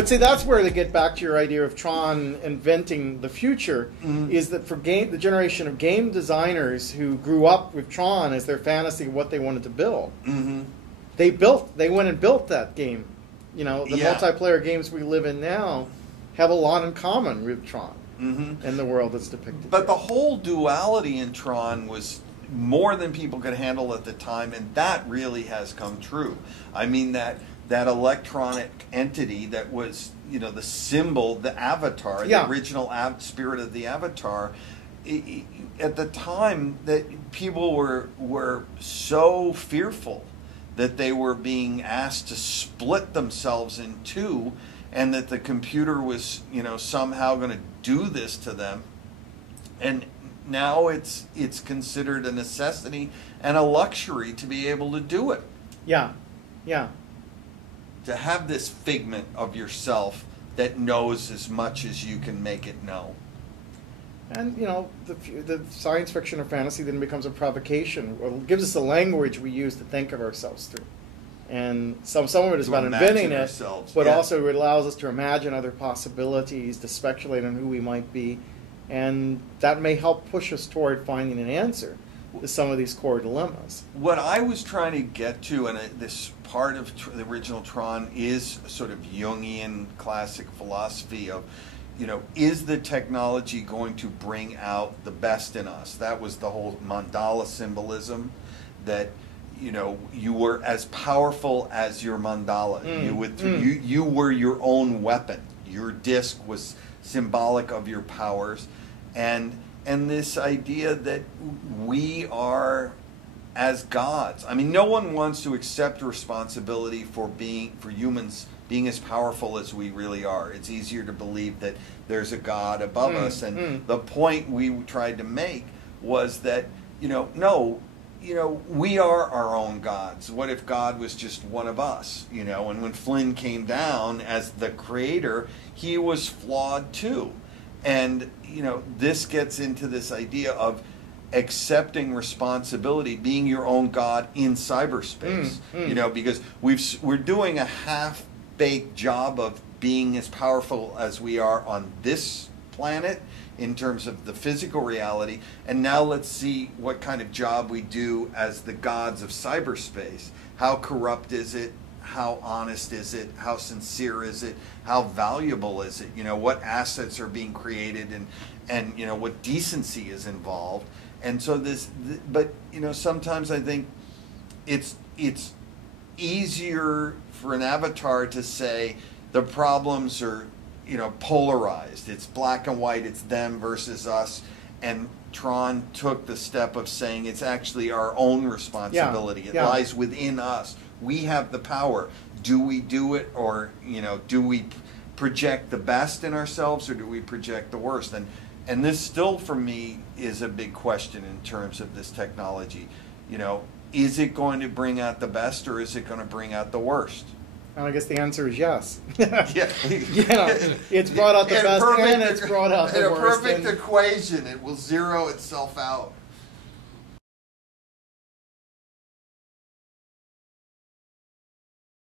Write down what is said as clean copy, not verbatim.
But see, that's where they get back to your idea of Tron inventing the future, is that for the generation of game designers who grew up with Tron as their fantasy of what they wanted to build, they went and built that game. You know, the multiplayer games we live in now have a lot in common with Tron and the world that's depicted. But the whole duality in Tron was more than people could handle at the time, and that really has come true. I mean, that electronic entity that was, you know, the symbol, the avatar, the original spirit of the avatar, at the time that people were so fearful that they were being asked to split themselves in two, and that the computer was, you know, somehow going to do this to them. And now it's considered a necessity and a luxury to be able to do it. Yeah, yeah. To have this figment of yourself that knows as much as you can make it know. And, you know, the science fiction or fantasy then becomes a provocation, or gives us a language we use to think of ourselves through. And some of it is about inventing it, but also it allows us to imagine other possibilities, to speculate on who we might be, and that may help push us toward finding an answer to some of these core dilemmas. What I was trying to get to, and this part of the original Tron is sort of Jungian classic philosophy of, you know, is the technology going to bring out the best in us? That was the whole mandala symbolism, that, you know, you were as powerful as your mandala. You were your own weapon. Your disc was symbolic of your powers, and this idea that we are as gods. I mean, no one wants to accept responsibility for humans being as powerful as we really are. It's easier to believe that there's a God above us, and the point we tried to make was that, you know, no, you know, we are our own gods. What if God was just one of us? You know, and when Flynn came down as the creator, he was flawed too. And, you know, this gets into this idea of accepting responsibility, being your own God in cyberspace. You know, because we're doing a half-baked job of being as powerful as we are on this planet in terms of the physical reality, and now let's see what kind of job we do as the gods of cyberspace. How corrupt is it? How honest is it? How sincere is it? How valuable is it? You know, what assets are being created, and you know, what decency is involved. And so but you know, sometimes I think it's easier for an avatar to say the problems are, you know, polarized. It's black and white. It's them versus us. And Tron took the step of saying it's actually our own responsibility. It lies within us. We have the power. Do we do it, or, you know, do we project the best in ourselves, or do we project the worst? And this still, for me, is a big question in terms of this technology. You know, is it going to bring out the best, or is it going to bring out the worst? And I guess the answer is yes. You know, it's brought out the best, and it's brought out the worst. In a perfect equation, it will zero itself out.